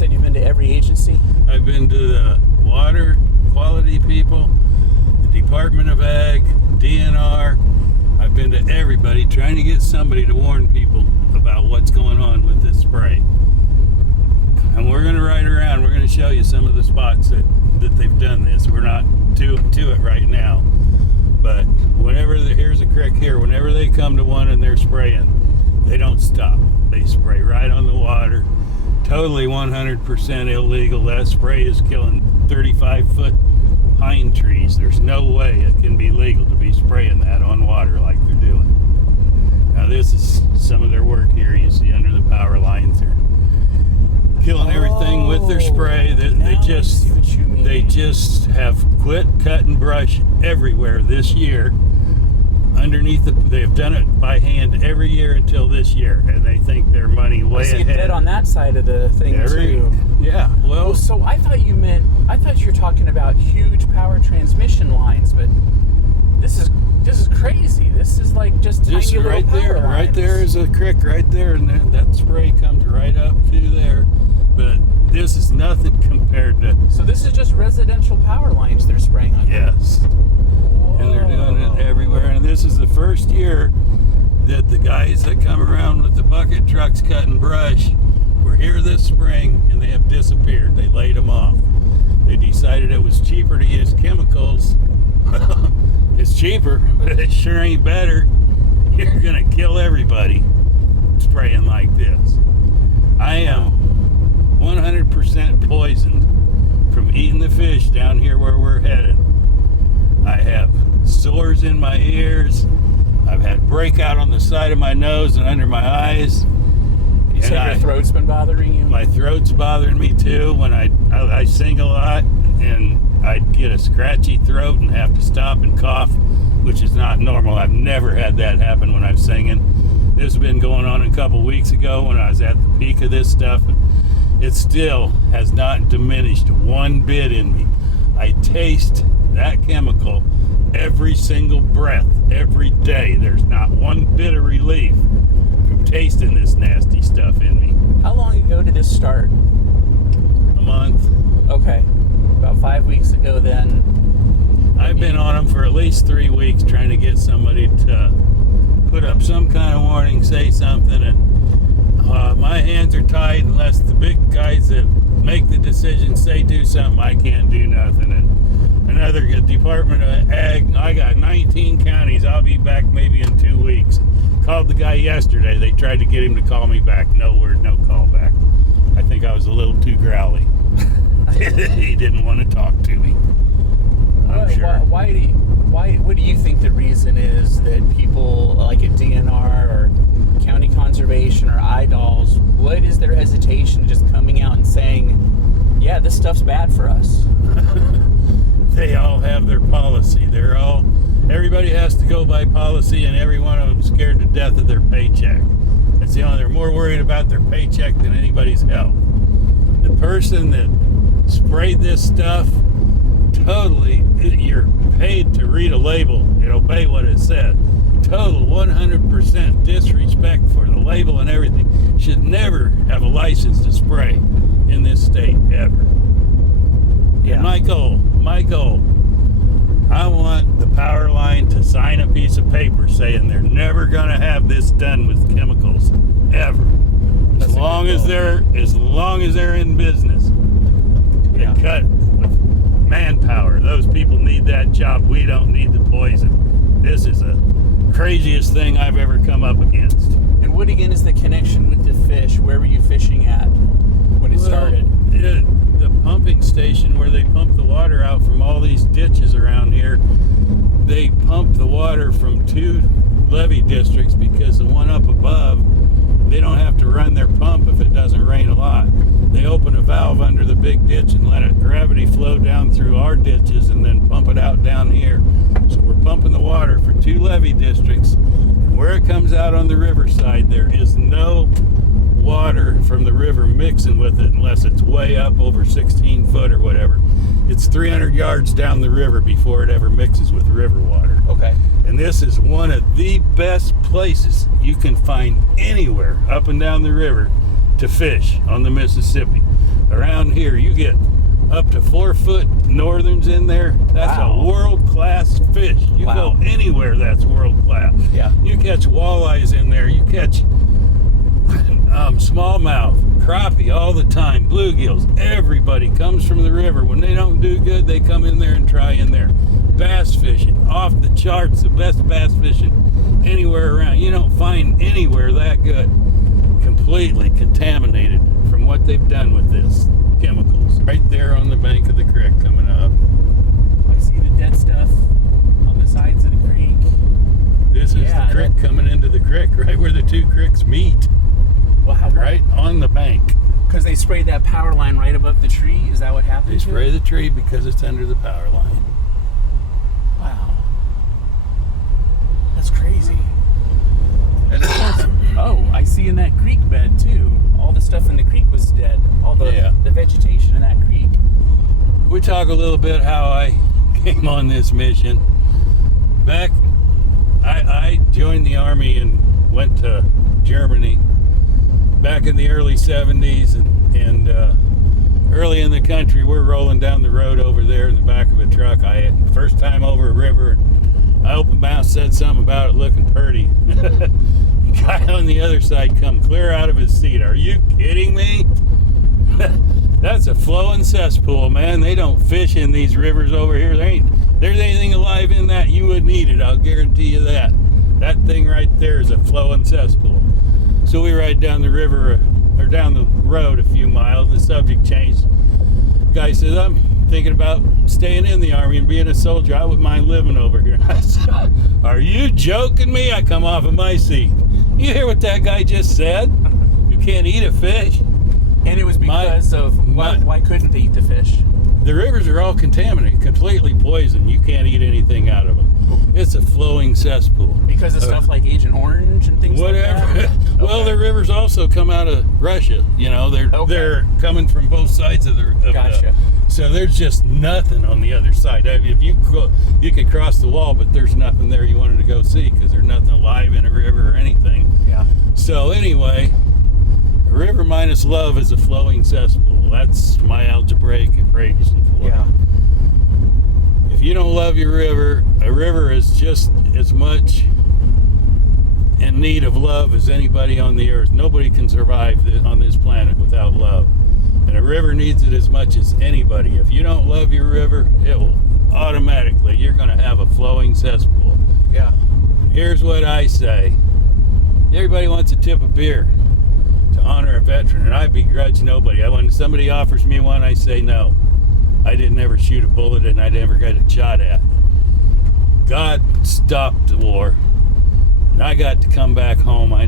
said you've been to every agency? I've been to the water quality people, the Department of Ag, DNR. I've been to everybody trying to get somebody to warn people about what's going on with this spray. And we're going to ride around. We're going to show you some of the spots that they've done this. We're not to it right now. But here's a creek here. Whenever they come to one and they're spraying, they don't stop. They spray right on the water. Totally 100% illegal. That spray is killing 35-foot pine trees. There's no way it can be legal to be spraying that on water like they're doing. Now this is some of their work here. You see under the power lines, they're killing everything with their spray. They just have quit cutting brush everywhere this year. They've done it by hand every year until this year, and they think their money way ahead. Dead on that side of the thing too. Yeah, well. So I thought you were talking about huge power transmission lines, but this is crazy. This is like just tiny little right power there. lines. Right there is a creek right there, and that spray comes right up to there. But this is nothing compared to. So this is just residential power lines they're spraying on. Yes. And they're doing it everywhere. And this is the first year that the guys that come around with the bucket trucks cutting brush were here this spring, and they have disappeared. They laid them off. They decided it was cheaper to use chemicals. It's cheaper, but it sure ain't better. You're going to kill everybody spraying like this. I am 100% poisoned from eating the fish down here where we're headed. I have sores in my ears. I've had breakout on the side of my nose and under my eyes. You said your throat's been bothering you? My throat's bothering me too. When I sing a lot, and I'd get a scratchy throat and have to stop and cough, which is not normal. I've never had that happen when I'm singing. This has been going on a couple weeks ago when I was at the peak of this stuff. It still has not diminished one bit in me. I taste that chemical every single breath, every day. There's not one bit of relief from tasting this nasty stuff in me. How long ago did this start? A month. Okay. About 5 weeks ago then. I've been on them for at least 3 weeks trying to get somebody to put up some kind of warning, say something, and my hands are tied unless the big guys that make the decision say do something. I can't do nothing. And another Department of Ag, I got 19 counties. I'll be back maybe in 2 weeks. Called the guy yesterday. They tried to get him to call me back. No word, no call back. I think I was a little too growly. He didn't want to talk to me. I'm sure. What do you think the reason is that people like at DNR or County Conservation or IDOLS, what is their hesitation just coming out and saying, yeah, this stuff's bad for us? They all have their policy. Everybody has to go by policy, and every one of them is scared to death of their paycheck. They're more worried about their paycheck than anybody's health. The person that sprayed this stuff, totally, you're paid to read a label and obey what it said. Total 100% disrespect for the label and everything. Should never have a license to spray in this state ever. Yeah. And my goal, I want the Powerline to sign a piece of paper saying they're never going to have this done with chemicals ever. As long as they're in business. Yeah. And cut with manpower. Those people need that job. We don't need the poison. This is the craziest thing I've ever come up against. And what again is the connection with the fish? Where were you fishing at when it started? The pumping station where they pump the water out from all these ditches around here, they pump the water from 2 levee districts because the one up above, they don't have to run their pump if it doesn't rain a lot. They open a valve under the big ditch and let gravity flow down through our ditches and then pump it out down here. So we're pumping the water for 2 levee districts. And where it comes out on the riverside, there is no water from the river mixing with it unless it's way up over 16 foot or whatever. It's 300 yards down the river before it ever mixes with river water. Okay. And this is one of the best places you can find anywhere up and down the river to fish on the Mississippi. Around here, you get up to 4-foot northerns in there. That's Wow. a world-class fish. You Wow. go anywhere, that's world-class. Yeah. You catch walleyes in there. You catch smallmouth, crappie all the time, bluegills. Everybody comes from the river. When they don't do good, they come in there and try in there. Bass fishing, off the charts, the best bass fishing anywhere around. You don't find anywhere that good. Completely contaminated from what they've done with this chemicals. Right there on the bank of the creek coming up. I see the dead stuff on the sides of the creek. This is the creek coming into the creek, right where the two creeks meet. Well, how? Right on the bank. Because they sprayed that power line right above the tree? Is that what happened? They spray the tree because it's under the power line. Wow. That's crazy. That is awesome. Oh, I see in that creek bed too. All the stuff in the creek was dead. All the vegetation in that creek. We talk a little bit how I came on this mission. Back, I joined the Army and went to Germany back in the early 70s, and early in the country, we're rolling down the road over there in the back of a truck. First time over a river, I opened mouth, said something about it looking pretty. The guy on the other side come clear out of his seat. Are you kidding me? That's a flowing cesspool, man. They don't fish in these rivers over here. There's anything alive in that, you wouldn't eat it. I'll guarantee you that. That thing right there is a flowing cesspool. So we ride down the river, or down the road a few miles. The subject changed. The guy says, I'm thinking about staying in the Army and being a soldier. I wouldn't mind living over here. I said, are you joking me? I come off of my seat. You hear what that guy just said? You can't eat a fish. And it was because why couldn't they eat the fish? The rivers are all contaminated, completely poisoned. You can't eat anything out of them. It's a flowing cesspool. Because of stuff like Agent Orange and things like that? Well, the rivers also come out of Russia. You know, they're coming from both sides of the... Gotcha. So there's just nothing on the other side. I mean, if you could cross the wall, but there's nothing there you wanted to go see because there's nothing alive in a river or anything. Yeah. So anyway, a river minus love is a flowing cesspool. That's my algebraic equation for it. Yeah. If you don't love your river, a river is just as much in need of love as anybody on the earth. Nobody can survive on this planet without love. And a river needs it as much as anybody. If you don't love your river, it will automatically, you're going to have a flowing cesspool. Yeah. Here's what I say. Everybody wants a tip of beer to honor a veteran, and I begrudge nobody. When somebody offers me one, I say no. I didn't ever shoot a bullet, and I never got it shot at. God stopped the war, and I got to come back home. I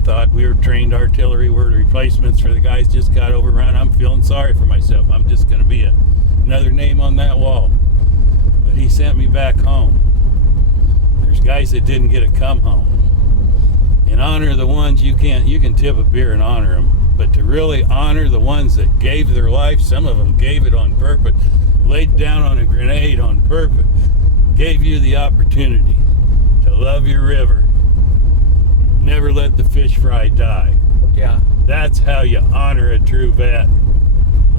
thought we were trained artillery. We're the replacements for the guys just got overrun. I'm feeling sorry for myself. I'm just going to be another name on that wall. But he sent me back home. There's guys that didn't get to come home. And honor the ones you can tip a beer and honor them. But to really honor the ones that gave their life, some of them gave it on purpose, laid down on a grenade on purpose, gave you the opportunity to love your river. Never let the fish fry die. Yeah. That's how you honor a true vet.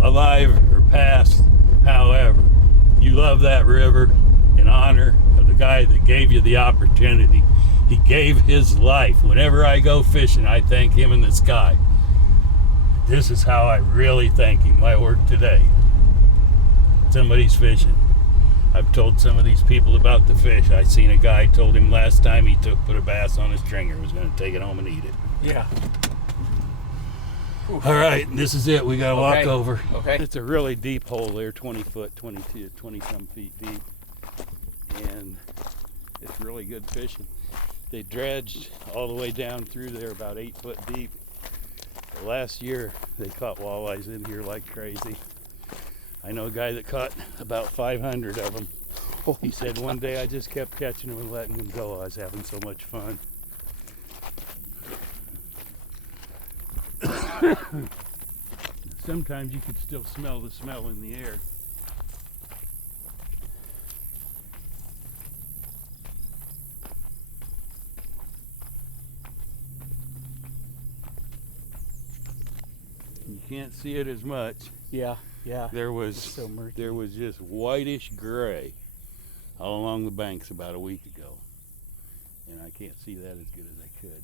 Alive or past, however. You love that river in honor of the guy that gave you the opportunity. He gave his life. Whenever I go fishing, I thank him in the sky. This is how I really thank him. My work today. Somebody's fishing. I've told some of these people about the fish. I seen a guy, told him last time he put a bass on his stringer, was going to take it home and eat it. Yeah. All right, this is it. We got to walk over. Okay. It's a really deep hole there, 20 foot, 20-some feet deep. And it's really good fishing. They dredged all the way down through there about 8 foot deep. Last year, they caught walleyes in here like crazy. I know a guy that caught about 500 of them. He said one day I just kept catching them and letting them go. I was having so much fun. Sometimes you could still smell the smell in the air. can't see it as much. Yeah, yeah. There was It's so murky. there was just whitish gray all along the banks about a week ago, and I can't see that as good as I could.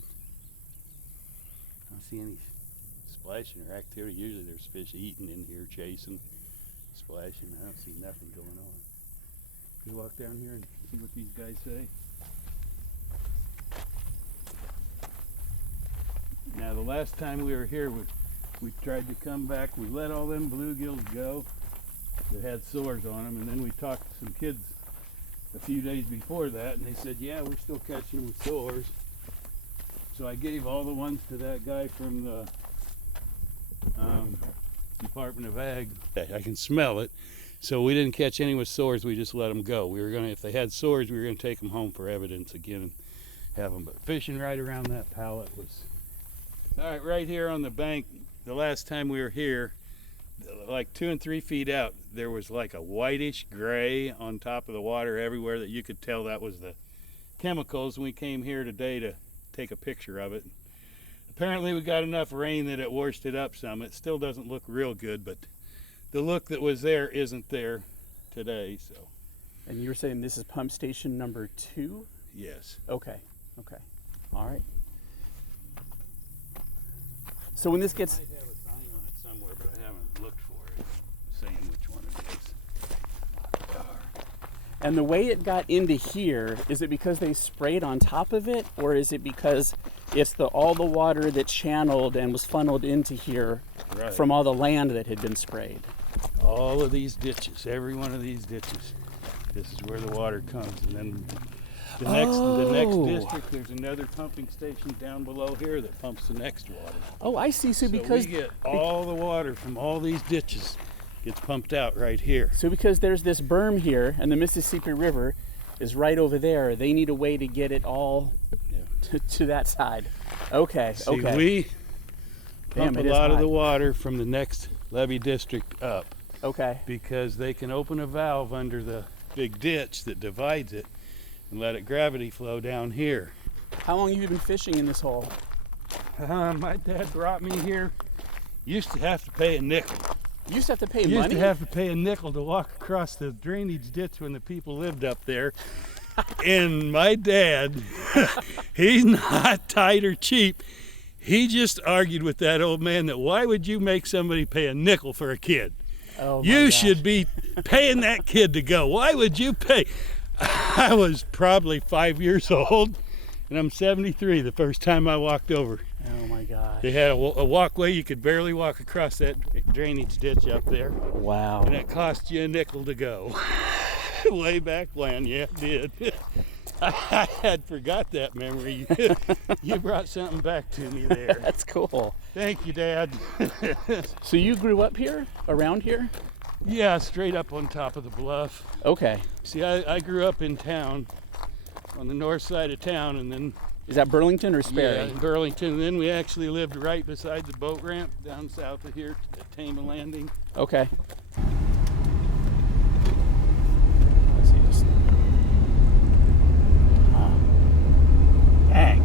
I don't see any splashing or activity. Usually there's fish eating in here, chasing, splashing. I don't see nothing going on. You walk down here and see what these guys say. Now the last time we were here, we tried to come back. We let all them bluegills go that had sores on them, and then we talked to some kids a few days before that, and they said, yeah, we're still catching them with sores. So I gave all the ones to that guy from the Department of Ag. I can smell it. So we didn't catch any with sores. We just let them go. We were gonna, if they had sores, we were gonna take them home for evidence again and have them. But fishing right around that pallet was. All right, right here on the bank. The last time we were here, like 2 and 3 feet out, there was like a whitish gray on top of the water everywhere that you could tell that was the chemicals. And we came here today to take a picture of it. Apparently we got enough rain that it washed it up some. It still doesn't look real good, but the look that was there isn't there today. So. And you were saying this is pump station number 2? Yes. Okay, okay, all right. So when this gets... I might have a sign on it somewhere, but I haven't looked for it, saying which one it is. And the way it got into here, is it because they sprayed on top of it, or is it because it's all the water that channeled and was funneled into here Right. from all the land that had been sprayed? All of these ditches, every one of these ditches, this is where the water comes. And then the next district, there's another pumping station down below here that pumps the next water. Oh, I see. So So because we get all the water from all these ditches gets pumped out right here. So because there's this berm here and the Mississippi River is right over there, they need a way to get it all to that side. Okay, See, okay. we pump Damn, a it is lot of hot. the water from the next levee district up Okay. because they can open a valve under the big ditch that divides it and let it gravity flow down here. How long have you been fishing in this hole? My dad brought me here. Used to have to pay a nickel. You used to have to pay Used money? to have to pay a nickel to walk across the drainage ditch when the people lived up there. And my dad, he's not tight or cheap. He just argued with that old man that why would you make somebody pay a nickel for a kid? Oh my You gosh. should be paying that kid to go. Why would you pay? I was probably 5 years old, and I'm 73 the first time I walked over. Oh my gosh. They had a walkway. You could barely walk across that drainage ditch up there. Wow. And it cost you a nickel to go. Way back when, yeah, it did. I had forgot that memory. You brought something back to me there. That's cool. Thank you, Dad. So you grew up here? Around here? Yeah, straight up on top of the bluff. Okay. See, I grew up in town, on the north side of town, and then Is that Burlington or Sperry? yeah, in Burlington. And then we actually lived right beside the boat ramp down south of here at Tama Landing. Okay. Let's see, just... Dang.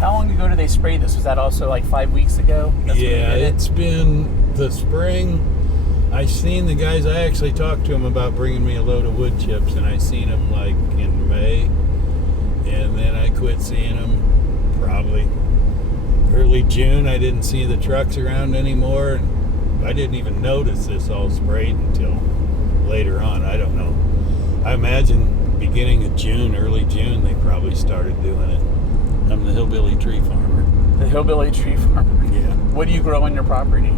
How long ago did they spray this? Was that also like 5 weeks ago? That's when they Yeah, did it? it's been the spring. I seen the guys. I actually talked to them about bringing me a load of wood chips, and I seen them like in May, and then I quit seeing them probably early June. I didn't see the trucks around anymore, and I didn't even notice this all sprayed until later on. I don't know. I imagine beginning of June, early June, they probably started doing it. I'm the hillbilly tree farmer. The hillbilly tree farmer. Yeah. What do you grow on your property?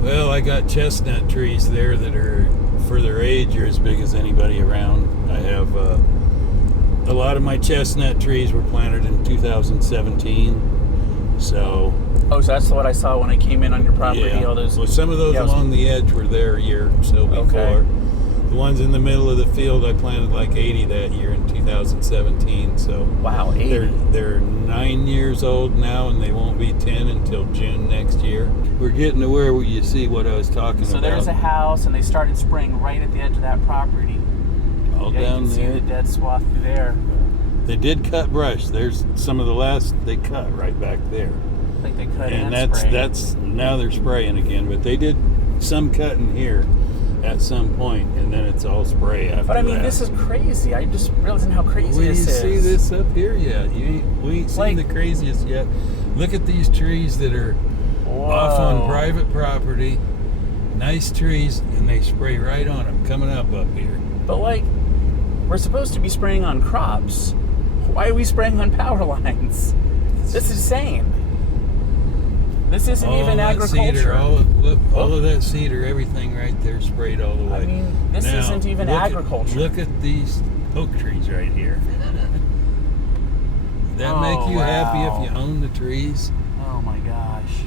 Well, I got chestnut trees there that are, for their age, are as big as anybody around. I have a lot of my chestnut trees were planted in 2017. So, Oh, so that's what I saw when I came in on your property. yeah. All those. Well, some of those Yeah, along the edge were there a year or so before. Okay. The ones in the middle of the field, I planted like 80 that year in 2017. So Wow, 80. they're 9 years old now, and they won't be 10 until June next year. We're getting to where you see what I was talking So about. there's a house, and they started spraying right at the edge of that property. all Yeah, down you can there. see the dead swath through there. They did cut brush. There's some of the last they cut right back there. Like they cut And and spray. that's now they're spraying again, but they did some cutting here at some point, and then it's all spray after that. But I mean, this is crazy. I just realizing how crazy We this didn't is. see this up here yet. We ain't seen Like- the craziest yet. Look at these trees that are off on private property. Nice trees, and they spray right on them coming up here. But like, we're supposed to be spraying on crops. Why are we spraying on power lines? This is insane. This isn't even that agriculture. Cedar, all of that cedar, everything right there sprayed all the way. I mean, this Now, isn't even agriculture. Look at these oak trees right here. That make you happy if you own the trees? Oh my gosh.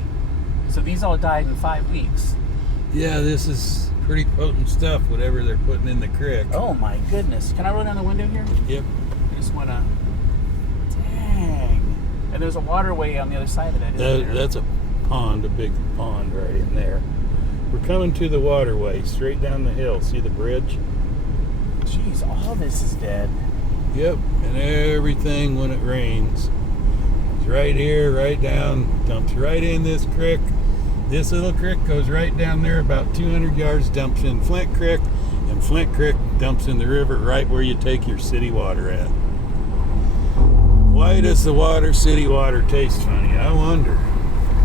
So these all died in 5 weeks. Yeah, this is pretty potent stuff, whatever they're putting in the creek. Oh my goodness. Can I roll down the window here? Yep. I just want to... Dang. And there's a waterway on the other side of that, isn't there? That's a pond, a big pond right in there. We're coming to the waterway, straight down the hill. See the bridge? Jeez, all this is dead. Yep, and everything when it rains. It's right here, right down, dumps right in this creek. This little creek goes right down there about 200 yards, dumps in Flint Creek, and Flint Creek dumps in the river right where you take your city water at. Why does the city water taste funny? I wonder.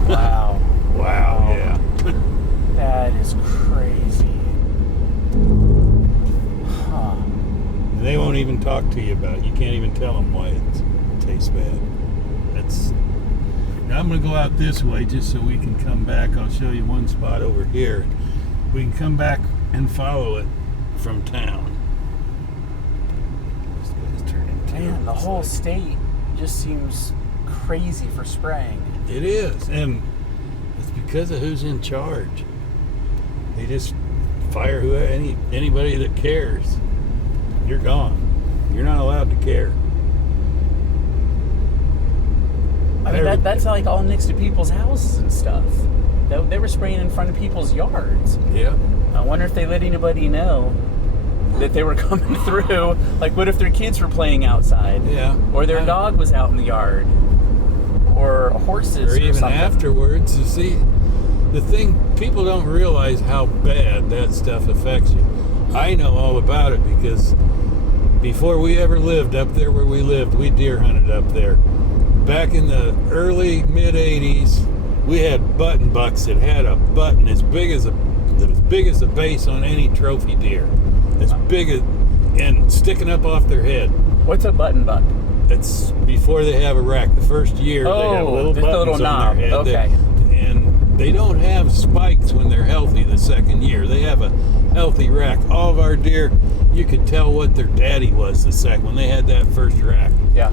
Wow. Wow, yeah. That is crazy. Huh. They won't even talk to you about it. You can't even tell them why it tastes bad. Now I'm going to go out this way just so we can come back. I'll show you one spot over here. We can come back and follow it from town. This guy's turning Man, the whole state just seems crazy for spraying. It is, and it's because of who's in charge. They just fire anybody that cares. You're gone. You're not allowed to care. I mean, that's like all next to people's houses and stuff. They were spraying in front of people's yards. Yeah. I wonder if they let anybody know that they were coming through. Like, what if their kids were playing outside? Yeah. Or their dog was out in the yard? Or horses Or even something. afterwards. You see, the thing, people don't realize how bad that stuff affects you. I know all about it because before we ever lived up there where we lived, we deer hunted up there. Back in the early mid-'80s, we had button bucks that had a button as big as a base on any trophy deer. As big as, and sticking up off their head. What's a button buck? It's before they have a rack. The first year they have little just buttons a little on knob. their head. Okay. And they don't have spikes when they're healthy the second year. They have a healthy rack. All of our deer, you could tell what their daddy was the second when they had that first rack. Yeah.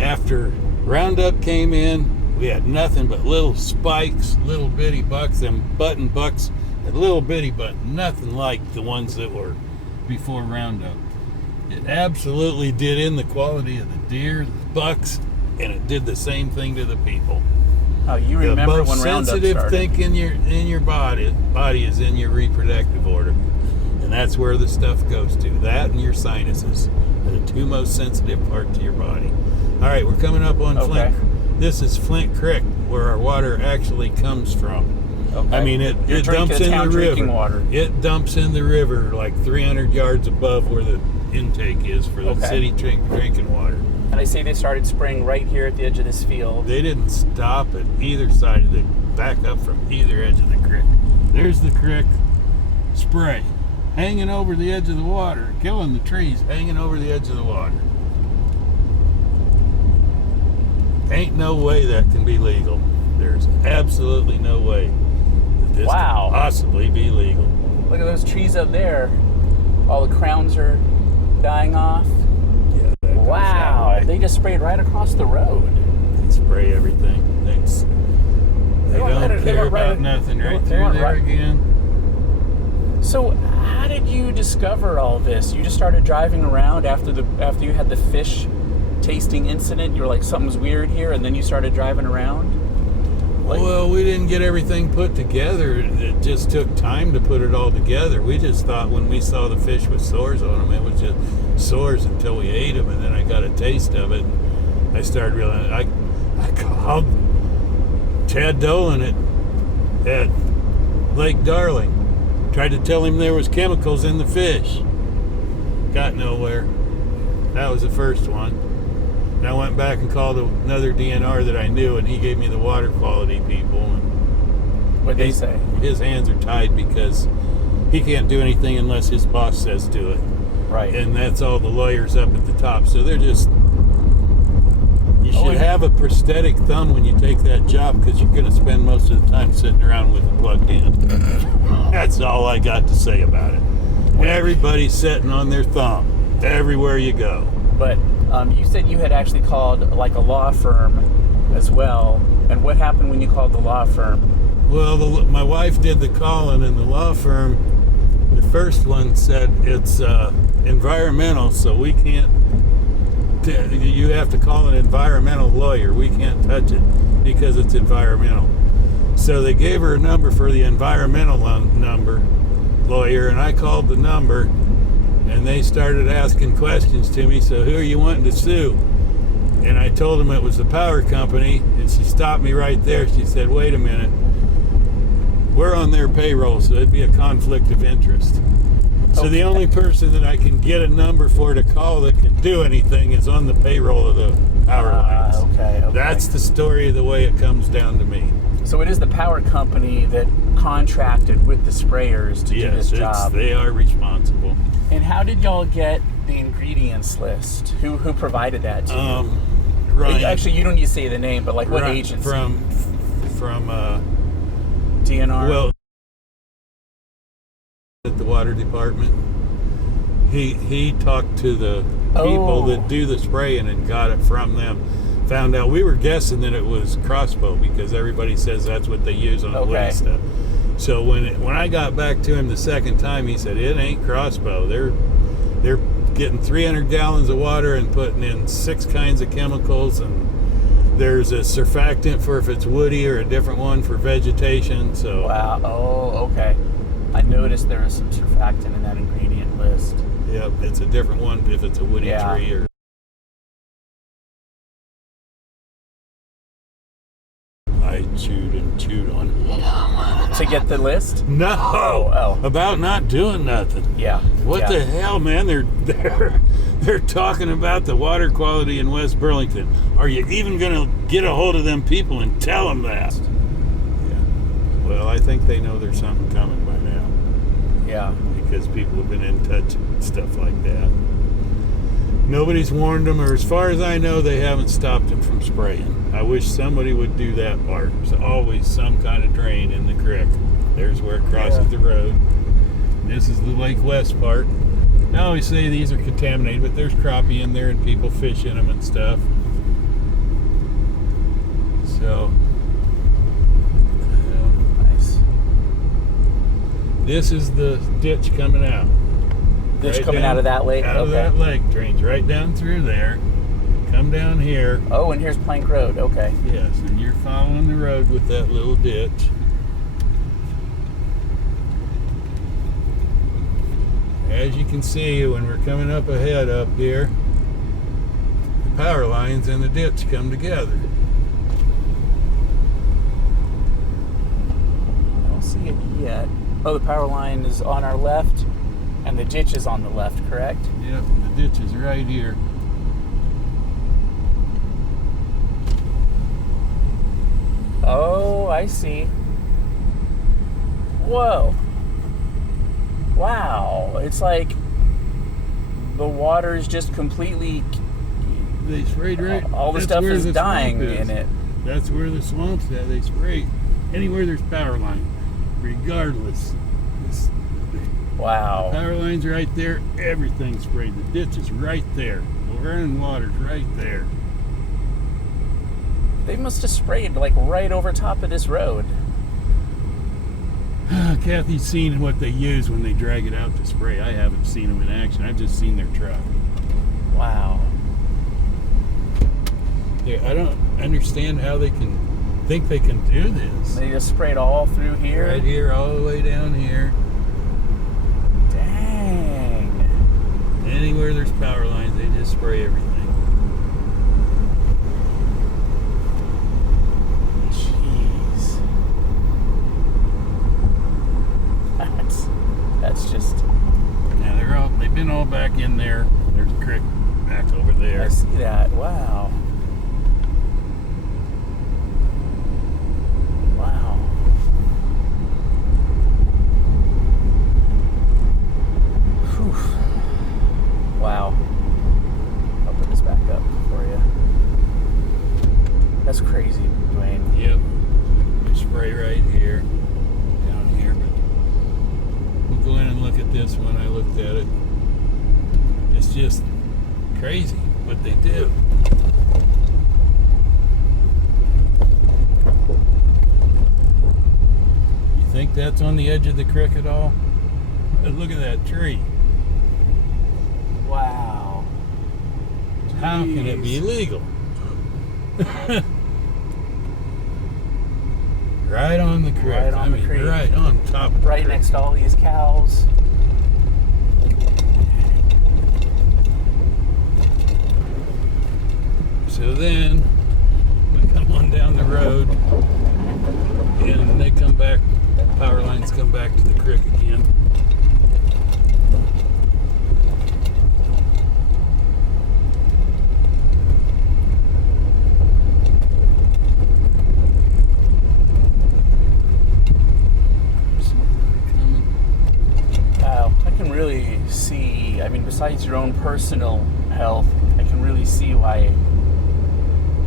After Roundup came in, we had nothing but little spikes, little bitty bucks, and button bucks, and little bitty, but nothing like the ones that were before Roundup. It absolutely did in the quality of the deer, the bucks, and it did the same thing to the people. Oh, you remember the when most Roundup sensitive started? thing in your body is in your reproductive organ, and that's where the stuff goes to. That and your sinuses are the two most sensitive parts to your body. All right, we're coming up on Okay. Flint. This is Flint Creek, where our water actually comes from. Okay. I mean, it You're dumps drinking in town the drinking river. water. It dumps in the river like 300 yards above where the intake is for the Okay. city drinking water. And I say they started spraying right here at the edge of this field. They didn't stop at either side of the, back up from either edge of the creek. There's the creek spray, hanging over the edge of the water, killing the trees, hanging over the edge of the water. Ain't no way that can be legal. There's absolutely no way that this Wow. can possibly be legal. Look at those trees up there. All the crowns are dying off. Yeah, that goes Wow. that way. They just sprayed right across the road. They spray everything. They went don't right- they care went right- about nothing. they Right went- they through went there right- again. So how did you discover all this? You just started driving around after you had the fish tasting incident. You were like, something's weird here, and then you started driving around? Like, Well, we didn't get everything put together. It just took time to put it all together. We just thought when we saw the fish with sores on them, it was just sores until we ate them, and then I got a taste of it. I started realizing I called Tad Dolan at Lake Darling. Tried to tell him there was chemicals in the fish. Got nowhere. That was the first one. And I went back and called another DNR that I knew, and he gave me the water quality people. And What'd they say? his hands are tied because he can't do anything unless his boss says do it. Right. And that's all the lawyers up at the top. So they're just... You should have a prosthetic thumb when you take that job, because you're going to spend most of the time sitting around with it plugged in. That's all I got to say about it. Everybody's sitting on their thumb everywhere you go. But you said you had actually called like a law firm as well. And what happened when you called the law firm? Well, my wife did the calling, and the law firm, the first one said it's environmental, so we can't. You have to call an environmental lawyer. We can't touch it because it's environmental. So they gave her a number for the environmental lawyer, and I called the number, and they started asking questions to me. So who are you wanting to sue? And I told them it was the power company, and she stopped me right there. She said, wait a minute. We're on their payroll, so it'd be a conflict of interest. So the only person that I can get a number for to call that can do anything is on the payroll of the power lines. Okay. That's the story of the way it comes down to me. So it is the power company that contracted with the sprayers to do this job. They are responsible. And how did y'all get the ingredients list? Who provided that to you? Ryan, Actually, you don't need to say the name, but like what agency? From DNR? Well, at the water department. He talked to the people that do the spraying and got it from them. Found out, we were guessing that it was crossbow because everybody says that's what they use on the woody stuff. So when I got back to him the second time, he said it ain't crossbow. They're getting 300 gallons of water and putting in 6 kinds of chemicals, and there's a surfactant for if it's woody or a different one for vegetation. So wow. Oh, okay. I noticed there was some surfactant in that ingredient list. Yep, it's a different one if it's a woody tree or. I chewed and chewed on it. To get the list? No. Oh. About not doing nothing. Yeah. What the hell, man? They're talking about the water quality in West Burlington. Are you even going to get a hold of them people and tell them that? Yeah. Well, I think they know there's something coming by now. Yeah. Because people have been in touch and stuff like that. Nobody's warned them, or as far as I know, they haven't stopped them from spraying. I wish somebody would do that part. There's always some kind of drain in the creek. There's where it crosses the road. And this is the Lake West part. I always say these are contaminated, but there's crappie in there and people fish in them and stuff. So, nice. This is the ditch coming out. Ditch coming out of that lake? Out of that lake. Drains right down through there. Come down here. Oh, and here's Plank Road. Okay. Yes, and you're following the road with that little ditch. As you can see, when we're coming up ahead up here, the power lines and the ditch come together. I don't see it yet. Oh, the power line is on our left, and the ditch is on the left, correct? Yep, the ditch is right here. Oh, I see. Whoa. Wow. It's like the water is just completely... They sprayed right... all the stuff is dying in it. That's where the swamp's at. They spray anywhere there's power line, regardless. Wow. Power line's right there. Everything's sprayed. The ditch is right there. The running water's right there. They must have sprayed like right over top of this road. Kathy's seen what they use when they drag it out to spray. I haven't seen them in action. I've just seen their truck. Wow. Yeah, I don't understand how they can think they can do this. They just sprayed all through here? Right here, all the way down here. Dang. Anywhere there's power lines, they just spray everything. Jeez. in there. There's a creek back over there. I see that. Wow. Wow. Whew. Wow. I'll put this back up for you. That's crazy, Duane. Yep. We spray right here, down here. But we'll go in and look at this one. I looked at it. It's just crazy what they do. You think that's on the edge of the creek at all? Look at that tree. Wow. How can it be illegal? Right on the creek. Right on the creek. Right on top of the Right creek. next to all these cows. So then we come on down the road and they come back, power lines come back to the creek again. Wow, I can really see, I mean, besides your own personal health, I can really see why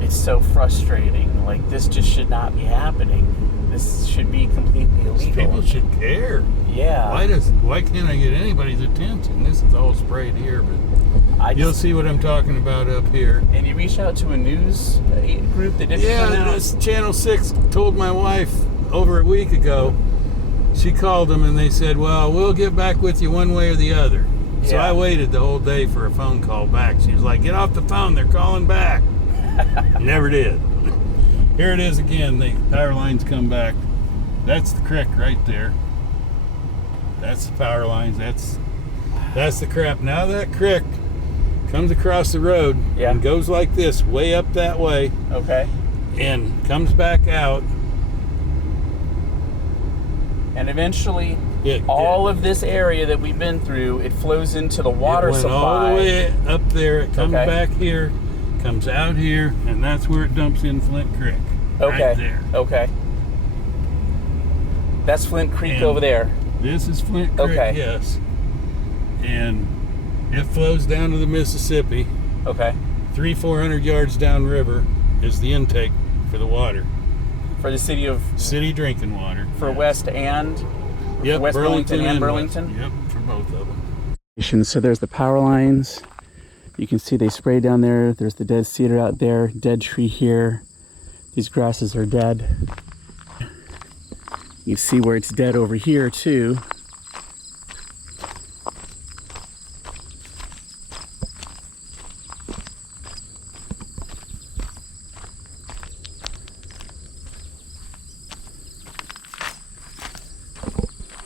it's so frustrating. Like, this just should not be happening. This should be completely illegal. People should care. Yeah. Why can't I get anybody's attention? This is all sprayed here, but you'll see what I'm talking about up here. And you reached out to a news group that didn't come out? This Channel 6 told my wife over a week ago. She called them and they said, well, we'll get back with you one way or the other. So Yeah. I waited the whole day for a phone call back. She was like, get off the phone, they're calling back. Never did. Here it is again, the power lines come back. That's the creek right there. That's the power lines, that's the crap. Now that creek comes across the road and goes like this, way up that way. Okay. And comes back out. And eventually, all of this area that we've been through, it flows into the water supply. All the way up there, it comes back here, comes out here, and that's where it dumps in Flint Creek. Okay. Right there. Okay. That's Flint Creek And over there. This is Flint Creek, yes. And it flows down to the Mississippi. Okay. 300-400 yards downriver is the intake for the water. For the city of... City drinking water. For West and... Yep, West Burlington and West. Burlington? Yep, for both of them. So there's the power lines. You can see they sprayed down there. There's the dead cedar out there, dead tree here. These grasses are dead. You can see where it's dead over here too.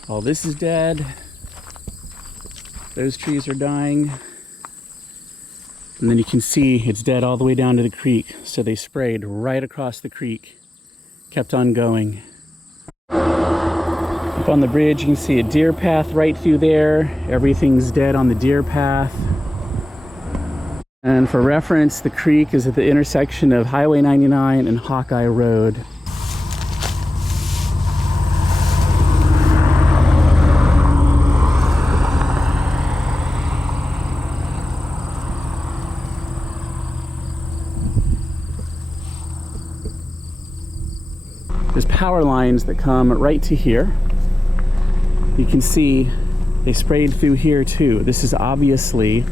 All this is dead. Those trees are dying. And then you can see it's dead all the way down to the creek. So they sprayed right across the creek. Kept on going. Up on the bridge, you can see a deer path right through there. Everything's dead on the deer path. And for reference, the creek is at the intersection of Highway 99 and Hawkeye Road. There's power lines that come right to here. You can see they sprayed through here too. This is obviously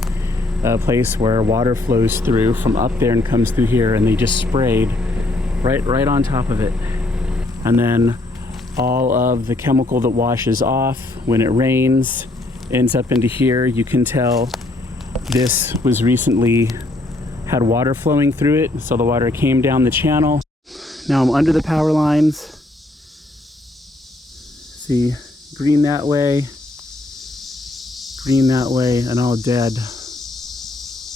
a place where water flows through from up there and comes through here, and they just sprayed right on top of it. And then all of the chemical that washes off when it rains ends up into here. You can tell this was recently had water flowing through it, so the water came down the channel. Now I'm under the power lines. See, green that way, and all dead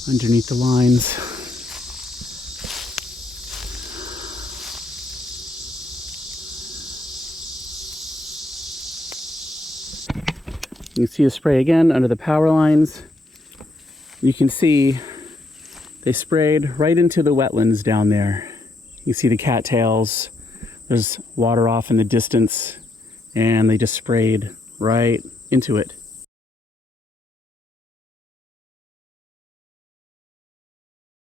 underneath the lines. You can see a spray again under the power lines. You can see they sprayed right into the wetlands down there. You see the cattails. There's water off in the distance, and they just sprayed right into it.